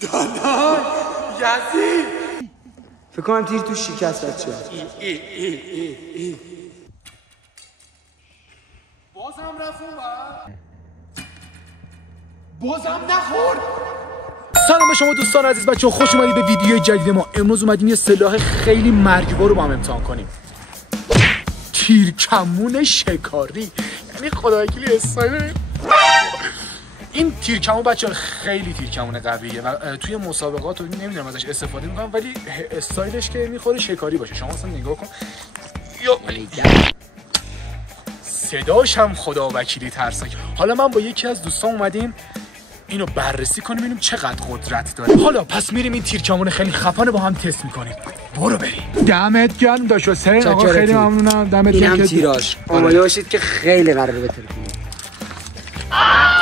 دادای یزید فکر کنم تیر تو شکست بچه. بازم رفت اون بازم نخورد. سلام به شما دوستان عزیز بچه‌ها، خوش اومدید به ویدیو جدید ما. امروز اومدیم یه سلاح خیلی مرگبار رو با هم امتحان کنیم. تیرکمون شکاری، یعنی خداییکلی استایل این تیرکمون بچه‌ها خیلی تیرکمون قویه و توی مسابقات نمیدونم ازش استفاده میکنم، ولی استایلش که میخوره شکاری باشه. شما اصلا نگاه کن، صداش هم خدا وکیلی ترسناک. حالا من با یکی از دوستان اومدیم اینو بررسی کنیم ببینیم چقدر قدرت داره. حالا پس میریم این تیرکمون خیلی خفنه با هم تست میکنیم. برو بریم. دمت گرم داش حسین آقا، خیلی ممنونم. دمت گرم. اینم تیراژ. آماده باشید که خیلی قراره بتره کنه.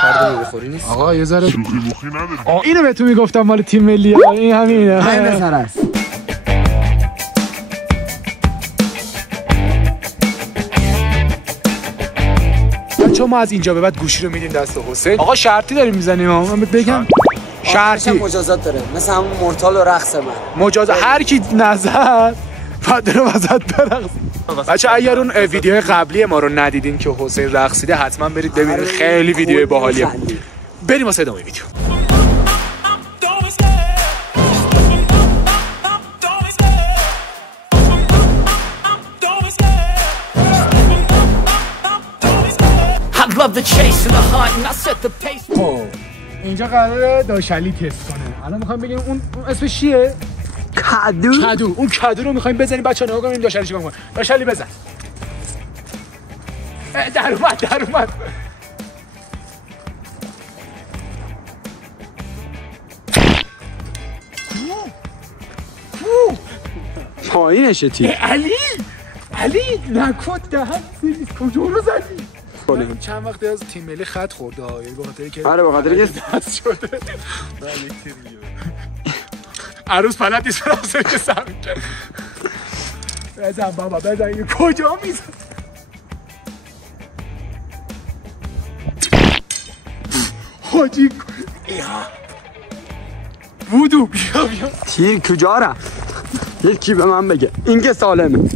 کاردو بخوری نیست. آقا یه ذره شوخی مخی نداره. اینو بهتون میگفتم مال تیم ملی. این همینه. همین سر است. چون ما از اینجا به بعد گوشی رو میدیم دست حسین. آقا شرطی داریم میزنیم. من بگم شرطی مجازات داره، مثل همون مورتال و رقص من. مجازات هر کی نظر فدر وسط برقص. بچه اگر اون ویدیو قبلی ما رو ندیدین که حسین رقصیده حتما برید ببینید، خیلی ویدیو باحالیه. بریم واسه ادامه ویدیو. اینجا قراره داشلی تست کنه. الان میخوایم بگیم اون اسمش چیه؟ کدو. اون کدو رو میخوایم بزنیم. بچه‌ها نگاه کنید داشلی چیکار می‌کنه. داشلی بزن. در اومد. پایینشه تیر. علی نکن دهن سیریز کجا رو زدی؟ چند وقت از تیم ملی خط خورده ها، یعنی بخاطر که آره بخاطر که دست شده. من یک تیر میگیرم. عروس پلت نیست فرانسه که سر میکنه. بزن بابا بزن. کجا میزن؟ حاجی بودو بیا تیر کجا رفت؟ یکی به من بگه این که سالمه.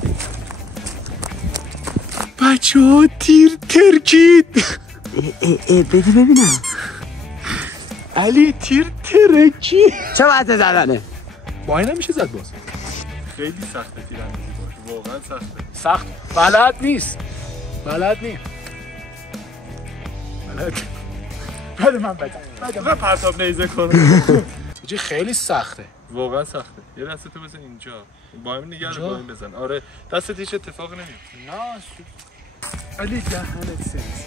بچه ها تیر ترکید. بگی ببینم. علی تیر ترکید. چه وقت زدنه؟ با این نمیشه زد باز. خیلی سخته تیراندازی باشه، واقعا سخته. سخت بلد نیست. بده من بده. پرتاب نیزه کنم. خیلی سخته. واقعا سخته. یه دستتو بزن اینجا. با هم نگرد با این بزن. آره دستت هیچ اتفاقی نمیفته. نه علی دهنت سرویس.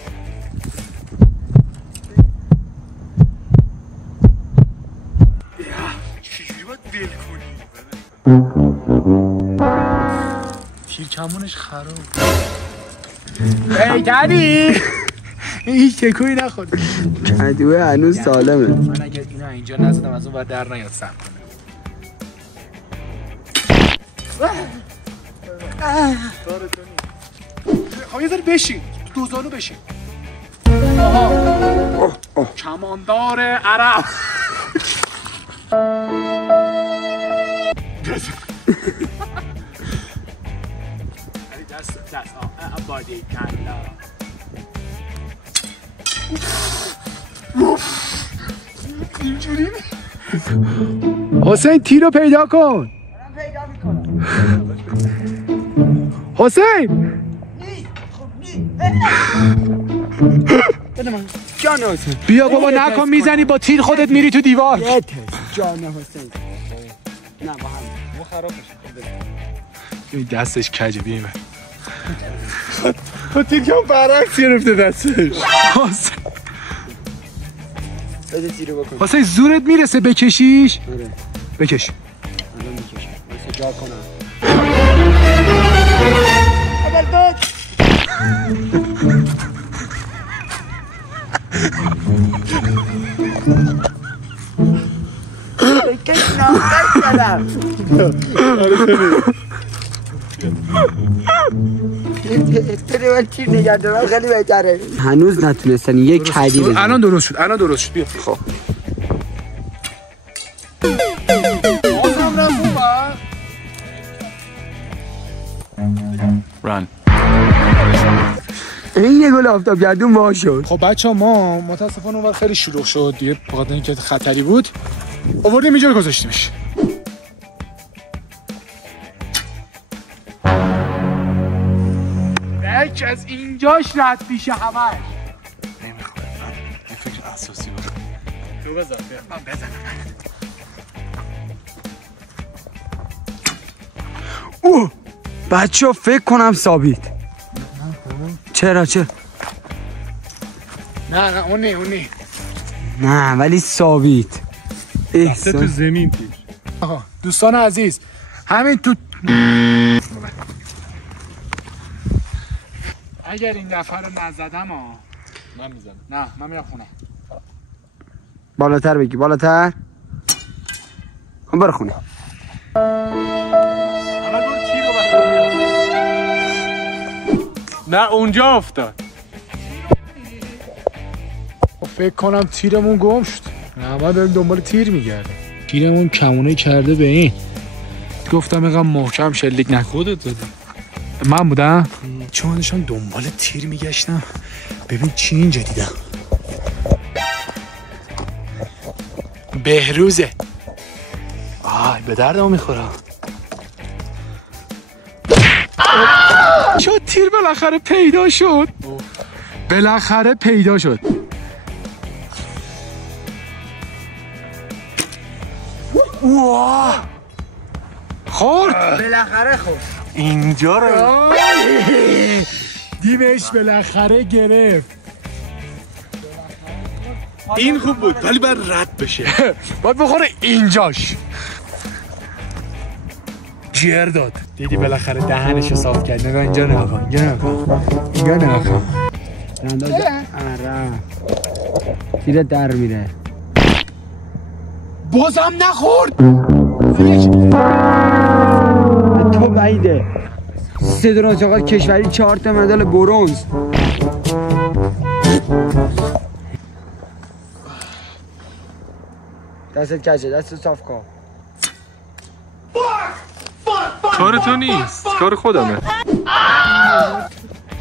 چجوری باید ول کنی؟ تیرکمونش خراب. ای کدی هیچ تکوی نخورد. کدوه هنوز سالمه. من اگر اینو اینجا نزدم از اون ور در نیاد سم خب یه ذره بشین تو دوزانو بشین. کماندار عرب. دست بادی کلا. اینجوری حسین تیر رو پیدا کن. پیدا میکنم. حسین بده من. جان حسین بیا بابا نکن میزنی با تیر خودت میری تو دیوار. جان حسین نه با هم ما خراب میشه. این دستش کجه بیمه. تو تیرکم برعکس گرفته دستش. بده تیرو بکن. حسین زورت میرسه بکشیش؟ آره بکش. الان میکشم. واسه جا کنم. بکش نامکش کردم. خیلی بهتره. هنوز نتونستن یک کدی بزنن. الان درست شد. بیا. خب بازم رفت اون وقت. ران این گل آفتاب گردون وا شد. خب بچه ها ما متاسفانه اون وقت خیلی شلوغ شد دیگه، بخاطر اینکه خطری بود آوردیم اینجا رو گذاشتیمش. یک از اینجاش رد میشه همش. نمیخواد. این فکر اساسی بود. تو بزن من بزنم. اوه بچه ها فکر کنم ثابت. چرا؟ نه اونی نه ولی ثابت. دسته تو زمین پیش. آها دوستان عزیز همین تو اگر این دفعه رو نزدم من میزنم. نه من میرم خونه. بالاتر بگی بالاتر. برو خونه. نه اونجا افتاد. فکر کنم تیرمون گم شد. نه ما داریم دنبال تیر میگردیم. تیرمون کمونه کرده به این. گفتم اینقدر محکم شلیک نخودت دادی. من بودم؟ چون داشتم دنبال تیر میگشتم. ببین چی اینجا دیدم. بهروزه. به دردمون میخوره. شد تیر بالاخره پیدا شد. بالاخره پیدا شد. واه خورد. بالاخره خورد. اینجا رو دیمش بالاخره گرفت. این خوب بود ولی باید رد بشه. باید بخوره اینجاش. جیر داد. دیدی بالاخره دهنشو صاف کرد. نگاه اینجا نگاه کن. اینجا نگاه کن. آره تیره در میره. بازم نخورد. تو بعیده. 3 دونه چاقال کشوری 4 تا مدال برنز. دستت کجه، دستت صاف کن. کار تو نیست، کار خودمه.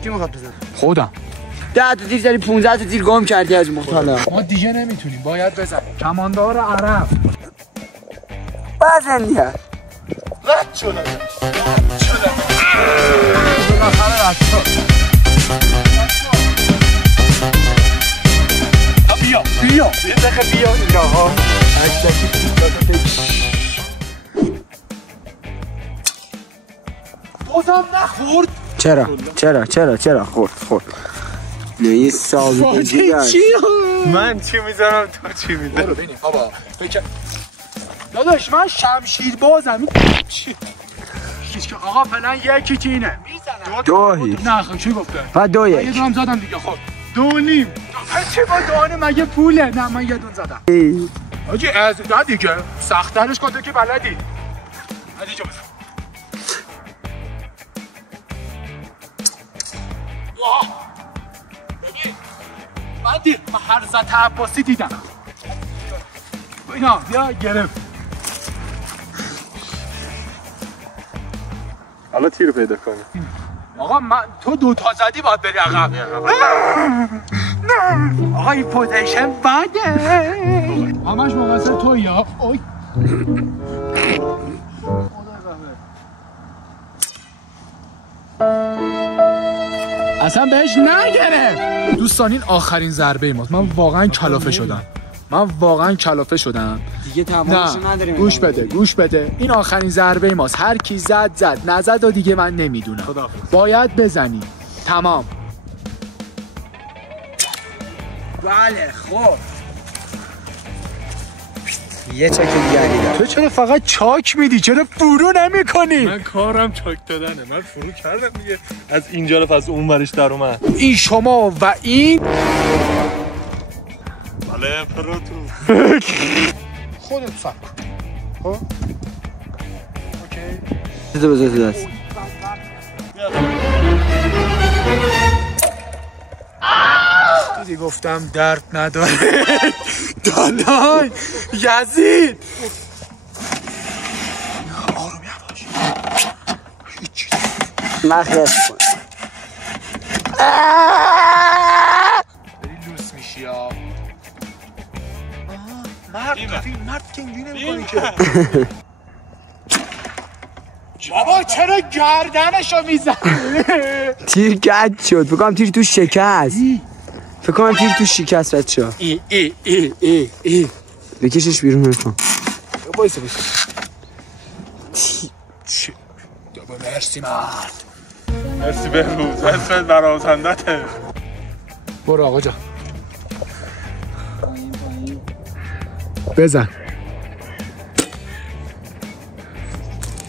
کی میخواد بزنه؟ خودم. 10 تا تیر زدی 15 تا تیر گم کردی از مطالعه. ما دیگه نمیتونیم، باید بزنیم. کماندار عرب. بزن دیگه. رد شدم. بالاخره رد شد. بیا. یه دقیقه بیا اینجا ها. بازم نخورد. چرا خورد. نه این ثابت دیگه. من چی میزنم تو چی میزنی؟ برو ببینیم بابا. داداش من شمشیر بازم. هیچ آقا فعلا یکی تینه. دوهی. نه خب چی گفته؟ و 2-1. یه دونم زدم دیگه. خب 2.5. چی با 2 مگه پوله؟ نه من یه دون زدم. آجی از نه دیگه سخت‌ترش کن تو که بلدی. هدی جا بزن. واه ببین من حضرت عباسی دیدم. اینا بیا گرفت. حالا تیر پیدا کنی. آقا تو 2 تا زدی باید بری عقب. نه آقا این پوزیشن بده. همش مقصر تویی ها. اوی اصلا بهش نگرفت. دوستان این آخرین ضربه ماست. من واقعا کلافه شدم. دیگه تمامش نداریم. گوش بده. این آخرین ضربه ماست. هر کی زد نزد و دیگه من نمیدونم. باید بزنی. تمام. بله خب یه چک دیگه. تو چرا فقط چاک میدی؟ چرا فرو نمی‌کنی؟ من کارم چاک دادنه. من فرو کردم دیگه. از اینجا رفت از اون ورش در اومد. این شما و این بله پرو تو خودت فکر کن. خب اوکی تو بذار دست. دیدی گفتم درد نداره. دادای یزید مخیص کن. داری لوس میشی ها. مرد که اینجوری نمی‌کنی که. بابا چرا گردنشو میزنی؟ تیر گد شد. فکر کنم تیر تو شکست. بچه‌ها. ای بکشش بیرون نکن. وایسا. مرسی مرد. مرسی بهروز. اسمت برازندته. برو آقا جان. بزن.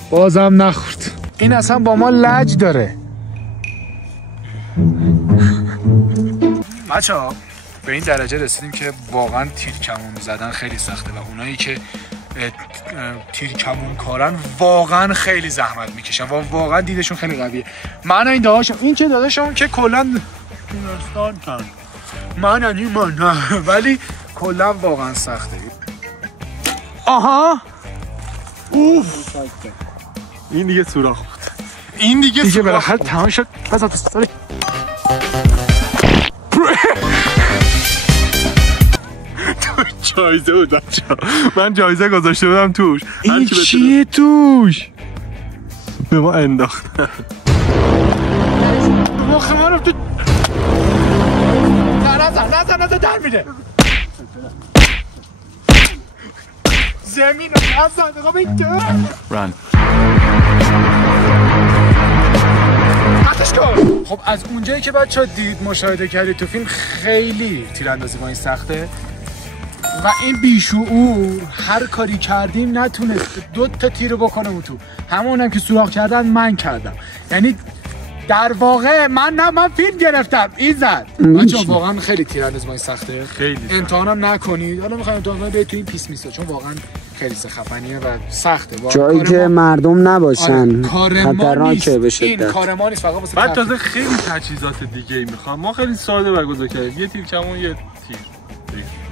بازم نخورد. این اصلا با ما لج داره. بچه‌ها به این درجه رسیدیم که واقعا تیر کمون زدن خیلی سخته و اونایی که تیر کمون کارن واقعا خیلی زحمت میکشن و واقعا دیدشون خیلی قویه. من این داداشم این که داداشم که کلا دونستان کرد من ولی کلا واقعا سخته. آها اوف این دیگه سوراخ بود. این دیگه بالاخره تمام شد. بس استوری جایزه بود بچه‌ها. من جایزه گذاشته بودم توش. این چیه توش؟ به ما انداختن. مخ من رفت. نزن در میره. زمین رو نزن آقا بیده. رن. خب از اونجایی که بچه‌ها دید مشاهده کردید تو فیلم خیلی تیراندازی با این سخته و این بیشعور هر کاری کردیم نتونست 2 تا تیر بکنه اون تو. همونم که سوراخ کردن من کردم. یعنی در واقع من فیلم گرفتم. این زد. بچه‌ها واقعا خیلی تیراندازی با این سخته. خیلی. امتحانم نکنید. حالا می‌خوام امتحان کنید تو این پیس میسه چون واقعا خیلی خفنیه و سخته. جایی که مردم نباشن. خطرناکه به شدت. این کار ما نیست فقط واسه بعد تازه خیلی تجهیزات دیگه‌ای می‌خوام. ما خیلی ساده برگزار کردیم. یه تیر کمون یه تیر.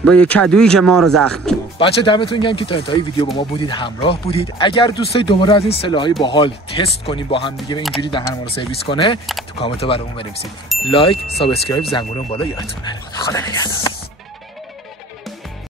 با یه کدویی که ما رو زخم کرد. بچه دمتون گرم که تا انتهای ویدیو با ما بودید، همراه بودید. اگر دوست دارید دوباره از این سلاحای باحال تست کنیم با هم دیگه و اینجوری دهن ما رو سرویس کنه تو کامنت ها برامون بنویسید. لایک، سابسکرایب، زنگوله اون بالا یادتون نره. خدا نگهدار.